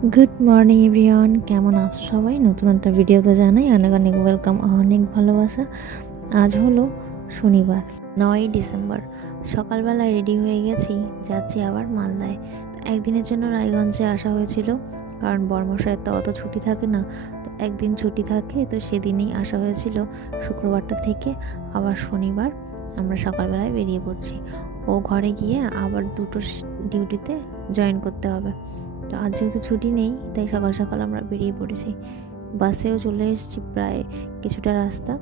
Good morning everyone কেমন আছো সবাই? নতুন একটা ভিডিওতে জানাই অনেক অনেক ওয়েলকাম অনেক ভালোবাসা। আজ হলো শনিবার, নয়ই ডিসেম্বর। সকালবেলায় রেডি হয়ে গেছি, যাচ্ছি আবার মালদায়। একদিনের জন্য রায়গঞ্জে আসা হয়েছিল, কারণ বর্মশায়ের তো অত ছুটি থাকে না। তো একদিন ছুটি থাকে, তো সেদিনেই আসা হয়েছিল, শুক্রবারটা থেকে আবার শনিবার আমরা সকালবেলায় বেরিয়ে পড়ছি। ও ঘরে গিয়ে আবার দুটো ডিউটিতে জয়েন করতে হবে। তো আজ যেহেতু ছুটি নেই, তাই সকাল সকাল আমরা বেরিয়ে পড়েছি। বাসেও চলে এসেছি প্রায় কিছুটা রাস্তা।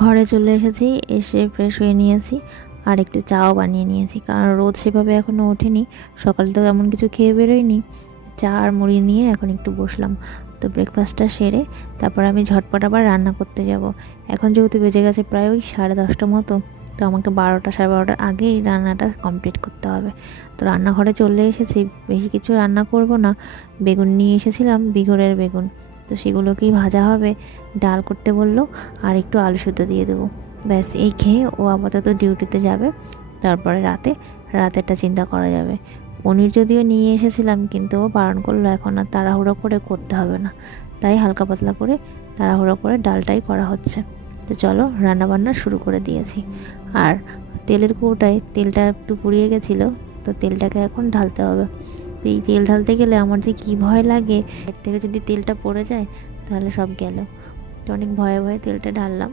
ঘরে চলে এসেছি, এসে ফ্রেশ হয়ে নিয়েছি, আর একটু চাও বানিয়ে নিয়েছি, কারণ রোদ সেভাবে এখনও ওঠেনি। সকালে তো এমন কিছু খেয়ে বেরোয়নি। চা আর মুড়ি নিয়ে এখন একটু বসলাম। তো ব্রেকফাস্টটা সেরে তারপর আমি ঝটপট আবার রান্না করতে যাব। এখন যেহেতু বেজে গেছে প্রায় ওই সাড়ে দশটা মতো, তো আমাকে বারোটা সাড়ে বারোটার আগেই রান্নাটা কমপ্লিট করতে হবে। তো রান্নাঘরে চলে এসেছি, বেশি কিছু রান্না করব না। বেগুন নিয়ে এসেছিলাম, বিঘরের বেগুন। তো সেগুলোকেই ভাজা হবে। ডাল করতে বলল, আর একটু আলু সুদ্ধ দিয়ে দেবো। ব্যাস, এই খেয়ে ও আপাতত ডিউটিতে যাবে। তারপরে রাতে, রাতেরটা চিন্তা করা যাবে। পনির যদিও নিয়ে এসেছিলাম, কিন্তু ও বারণ করল এখন আর তাড়াহুড়ো করে করতে হবে না। তাই হালকা পাতলা করে তাড়াহুড়ো করে ডালটাই করা হচ্ছে। তো চলো রান্নাবান্না শুরু করে দিয়েছি। আর তেলের কৌটায় তেলটা একটু পুড়িয়ে গেছিল, তো তেলটাকে এখন ঢালতে হবে। তো এই তেল ঢালতে গেলে আমার যে কী ভয় লাগে, এর থেকে যদি তেলটা পড়ে যায়, তাহলে সব গেল। তো অনেক ভয়ে ভয়ে তেলটা ঢাললাম।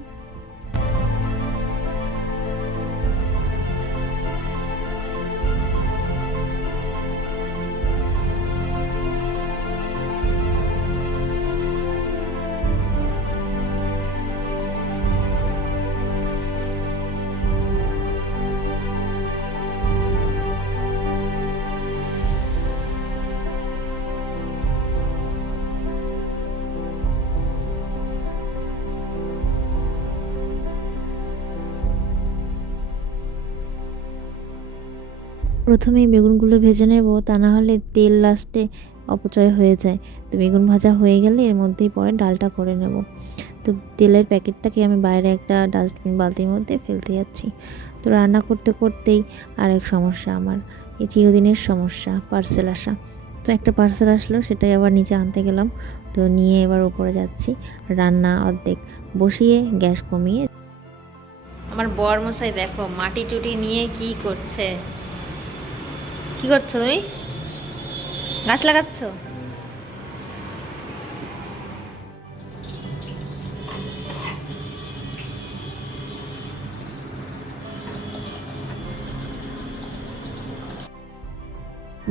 প্রথমেই বেগুনগুলো ভেজে নেব, তা না হলে তেল লাস্টে অপচয় হয়ে যায়। তো বেগুন ভাজা হয়ে গেলে এর মধ্যেই পরে ডালটা করে নেব। তো তেলের প্যাকেটটাকে আমি বাইরে একটা ডাস্টবিন বালতির মধ্যে ফেলতে যাচ্ছি। তো রান্না করতে করতেই আরেক সমস্যা আমার, এই চিরদিনের সমস্যা পার্সেল আসা। তো একটা পার্সেল আসলো, সেটাই আবার নিচে আনতে গেলাম। তো নিয়ে এবার উপরে যাচ্ছি, রান্না অর্ধেক। বসিয়ে গ্যাস কমিয়ে আমার বর মশাই দেখো, মাটি চুটি নিয়ে কি করছে? কি করছ তুমি? গাছ লাগাচ্ছ?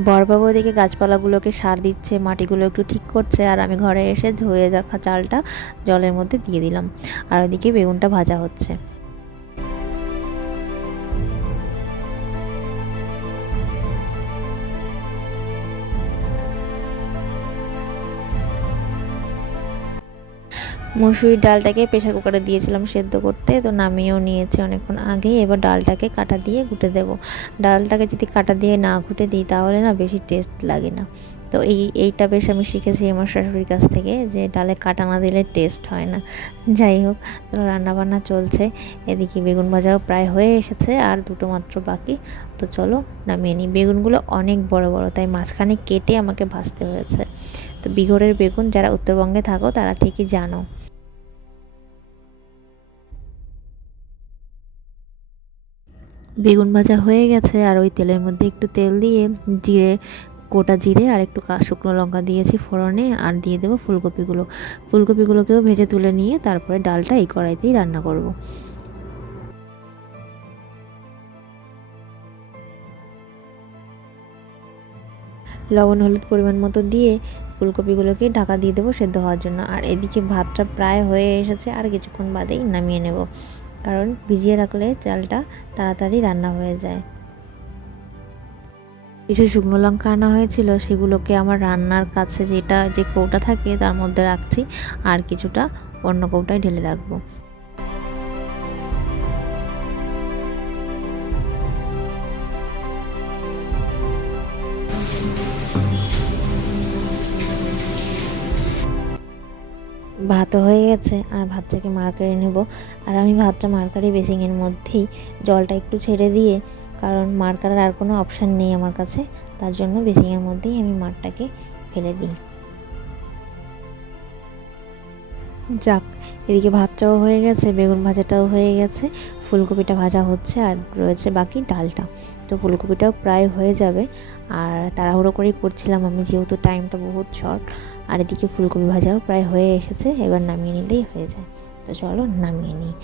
বরবাবু ওদিকে গাছপালাগুলোকে সার দিচ্ছে, মাটিগুলো একটু ঠিক করছে, আর আমি ঘরে এসে ধুয়ে দেখা চালটা জলের মধ্যে দিয়ে দিলাম। আর ওদিকে বেগুনটা ভাজা হচ্ছে। মসুরির ডালটাকে প্রেশার কুকারে দিয়েছিলাম সেদ্ধ করতে, তো নামিয়েও নিয়েছি অনেকক্ষণ আগেই। এবার ডালটাকে কাটা দিয়ে ঘুটে দেব। ডালটাকে যদি কাটা দিয়ে না ঘুটে দিই, তাহলে না বেশি টেস্ট লাগে না। তো এই, এইটা বেশ আমি শিখেছি আমার শাশুড়ির কাছ থেকে, যে ডালে কাটা না দিলে টেস্ট হয় না। যাই হোক, তো রান্নাবান্না চলছে। এদিকে বেগুন ভাজাও প্রায় হয়ে এসেছে, আর দুটো মাত্র বাকি। তো চলো নামিয়ে নিই। বেগুনগুলো অনেক বড় বড়, তাই মাঝখানে কেটে আমাকে ভাজতে হয়েছে। তো বিঘরের বেগুন যারা উত্তরবঙ্গে থাকো, তারা ঠিকই জানো বেগুন ভাজা হয়ে গেছে, আর ওই তেলের মধ্যে একটু তেল দিয়ে জিরে, গোটা জিরে আর একটু শুকনো লঙ্কা দিয়েছি ফোড়নে, আর দিয়ে দেবো ফুলকপিগুলো ফুলকপিগুলোকেও ভেজে তুলে নিয়ে তারপরে ডালটা এই কড়াইতেই রান্না করব। লবণ, হলুদ পরিমাণ মতো দিয়ে ফুলকপিগুলোকে ঢাকা দিয়ে দেবো সেদ্ধ হওয়ার জন্য। আর এদিকে ভাতটা প্রায় হয়ে এসেছে, আর কিছুক্ষণ বাদেই নামিয়ে নেব। কারণ ভিজিয়ে রাখলে চালটা তাড়াতাড়ি রান্না হয়ে যায়। কিছু শুকনো লঙ্কা আনা হয়েছিল, সেগুলোকে আমার রান্নার কাছে যেটা, যে কৌটা থাকে তার মধ্যে রাখছি, আর কিছুটা অন্য কৌটায় ঢেলে রাখব। ভাতও হয়ে গেছে, আর ভাতটাকে মার্কারে নেব। আর আমি ভাতটা মার্কারি বেসিংয়ের মধ্যেই জলটা একটু ছেড়ে দিয়ে, কারণ মার্কারের আর কোনো অপশান নেই আমার কাছে, তার জন্য বেসিংয়ের মধ্যেই আমি মারটাকে ফেলে দিই। যাক, এদিকে ভাতটাও হয়ে গেছে, বেগুন ভাজাটাও হয়ে গেছে, ফুলকপিটা ভাজা হচ্ছে, আর রয়েছে বাকি ডালটা। তো ফুলকপিটাও প্রায় হয়ে যাবে, আর তাড়াহুড়ো করেই করছিলাম আমি, যেহেতু টাইমটা বহুত শর্ট। আর এদিকে ফুলকপি ভাজাও প্রায় হয়ে এসেছে, এবার নামিয়ে নিলেই হয়ে যায়। তো চলো নামিয়ে নিই।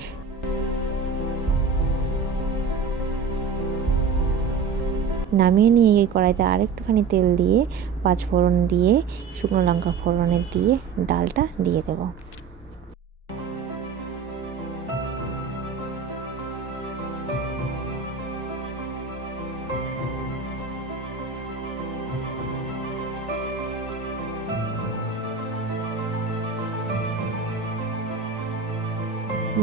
নামিয়ে নিয়ে এই কড়াইতে আরেকটুখানি তেল দিয়ে, পাঁচ ফোড়ন দিয়ে, শুকনো লঙ্কা ফোড়নের দিয়ে, ডালটা দিয়ে দেবো।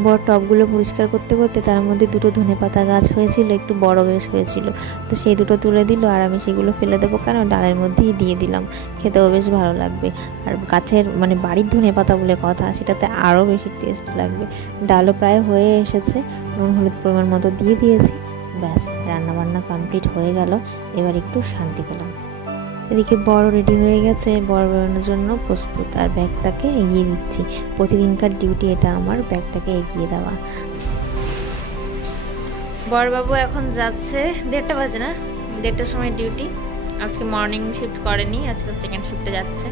বড় টবগুলো পরিষ্কার করতে করতে তার মধ্যে দুটো ধনে পাতা গাছ হয়েছিল, একটু বড় বেশ হয়েছিল। তো সেই দুটো তুলে দিল আর আমি সেগুলো ফেলে দেবো কেন? ডালের মধ্যেই দিয়ে দিলাম। খেতেও বেশ ভালো লাগবে। আর গাছের মানে বাড়ির ধনে পাতা বলে কথা, সেটাতে আরও বেশি টেস্ট লাগবে। ডালও প্রায় হয়ে এসেছে, নুন হলুদ পরিমাণ মতো দিয়ে দিয়েছি। ব্যাস, রান্নাবান্না কমপ্লিট হয়ে গেল। এবার একটু শান্তি পেলাম। এদিকে বড় রেডি হয়ে গেছে। বড় বেরোনোর জন্য প্রস্তুত। আর ব্যাগটাকে এগিয়ে দিচ্ছি। প্রতিদিনকার ডিউটি এটা আমার ব্যাগটাকে এগিয়ে দেওয়া। বড়বাবু এখন যাচ্ছে। দেড়টা বাজে না? দেড়টার সময় ডিউটি আজকে মর্নিং শিফট করেনি আজকে সেকেন্ড শিফটে যাচ্ছে।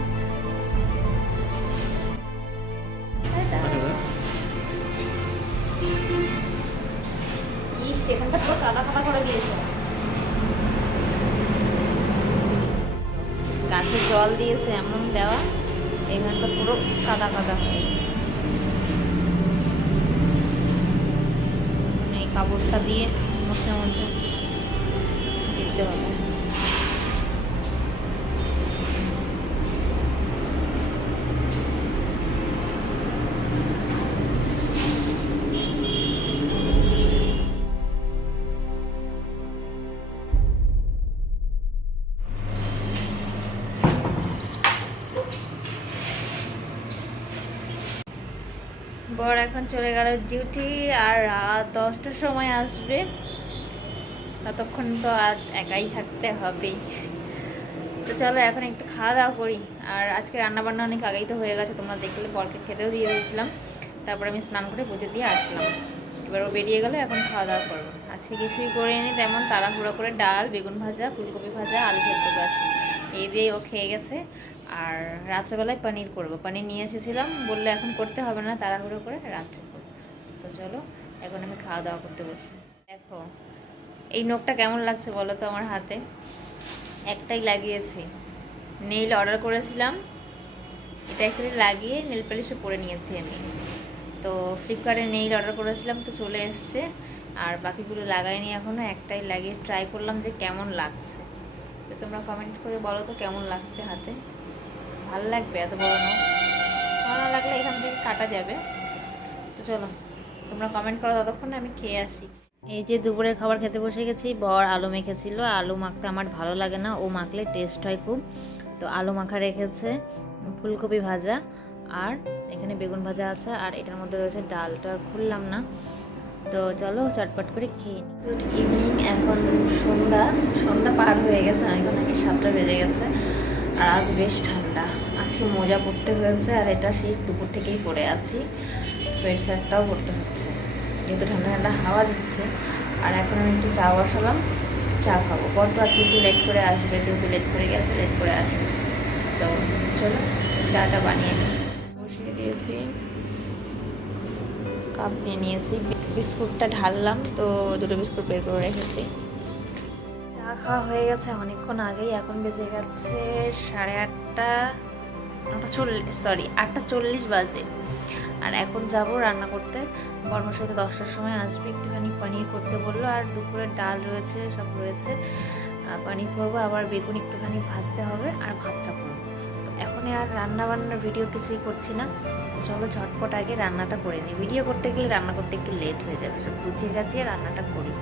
সেখানটা পুরো কাদা কাদা করে দিয়েছে। গাছে জল দিয়েছে, এমন দেওয়া, এখানটা পুরো কাদা কাদা হয়ে মানে এই কাপড়টা দিয়ে মুছে মুছে দিতে হবে। বর এখন চলে গেল ডিউটি আর রাত দশটার সময় আসবে। ততক্ষণ তো আজ একাই থাকতে হবে। তো চলো এখন একটু খাওয়া দাওয়া করি। আর আজকে রান্নাবান্না অনেক আগেই তো হয়ে গেছে, তোমরা দেখলে বরকে খেতেও দিয়ে দিয়েছিলাম। তারপর আমি স্নান করে পুজো দিয়ে আসলাম। এবার ও বেরিয়ে গেলে এখন খাওয়া দাওয়া করব। আজকে কিছুই করে নি তেমন তাড়াহুড়ো করে ডাল, বেগুন ভাজা, ফুলকপি ভাজা, আলু সেদ্ধ গাছ এই দিয়ে ও খেয়ে গেছে। আর রাত্রেবেলায় পনির করব। পনির নিয়ে এসেছিলাম, বললে এখন করতে হবে না, তাড়াহুড়ো করে রাত্রে করব। তো চলো, এখন আমি খাওয়া দাওয়া করতে বসি। দেখো, এই নখটা কেমন লাগছে বলো তো আমার হাতে? একটাই লাগিয়েছি। নেইল অর্ডার করেছিলাম। এটা অ্যাকচুয়ালি লাগিয়ে নেল পালিশও পরে নিয়েছি আমি। তো ফ্লিপকার্টে নেইল অর্ডার করেছিলাম, তো চলে এসছে। আর বাকিগুলো লাগাইনি এখনও একটাই লাগিয়ে ট্রাই করলাম যে কেমন লাগছে। তো তোমরা কমেন্ট করে বলো তো কেমন লাগছে হাতে? ভালো লাগবে এত বড় নখ ভালো লাগলে এখান থেকে কাটা যাবে। তো চলো তোমরা কমেন্ট করো ততক্ষণে আমি খেয়ে আসি। এই যে দুপুরের খাবার খেতে বসে গেছি বর আলু মেখেছিল। আলু মাখতে আমার ভালো লাগে না ও মাখলে টেস্ট হয় খুব। তো আলু মাখা রেখেছে ফুলকপি ভাজা আর এখানে বেগুন ভাজা আছে আর এটার মধ্যে রয়েছে ডালটা খুললাম না। তো চলো চটপট করে খেয়ে গুড ইভিনিং এখন সন্ধ্যা। সন্ধ্যা পার হয়ে গেছে এখন নাকি সাতটা বেজে গেছে। আর আজ বেশ ঠান্ডা। আজকে মোজা পরতে হয়েছে আর এটা সেই দুপুর থেকেই পরে আছি। সোয়েট শার্টটাও পরতে হচ্ছে। যেহেতু ঠান্ডা ঠান্ডা হাওয়া দিচ্ছে, আর এখন আমি একটু চা বসালাম, চা খাব। বড্ড আজকে একটু লেট করে আসবে, যেহেতু লেট করে গেছে লেট করে আসবে। তো চলো, চাটা বানিয়ে নিই। বসিয়ে দিয়েছি, কাপ নিয়ে নিয়েছি। বিস্কুটটা ঢাললাম, তো দুটো বিস্কুট বের করে রেখেছি। খাওয়া হয়ে গেছে, অনেকক্ষণ আগেই এখন বেজে গেছে সাড়ে আটটা আটটা চল্লিশ সরি আটটা চল্লিশ বাজে। আর এখন যাব রান্না করতে। কর্মসাথে দশটার সময় আসবে, একটুখানি পনির করতে বলল। আর দুপুরের ডাল রয়েছে, সব রয়েছে। পনির করব, আবার বেগুন একটুখানি ভাজতে হবে আর ভাতটা করব। তো এখন আর রান্না বান্নার ভিডিও কিছুই করছি না। চলো ঝটপট আগে রান্নাটা করে নিই। ভিডিও করতে গেলে, রান্না করতে একটু লেট হয়ে যাবে। সব গুছিয়ে গেছে রান্নাটা করি।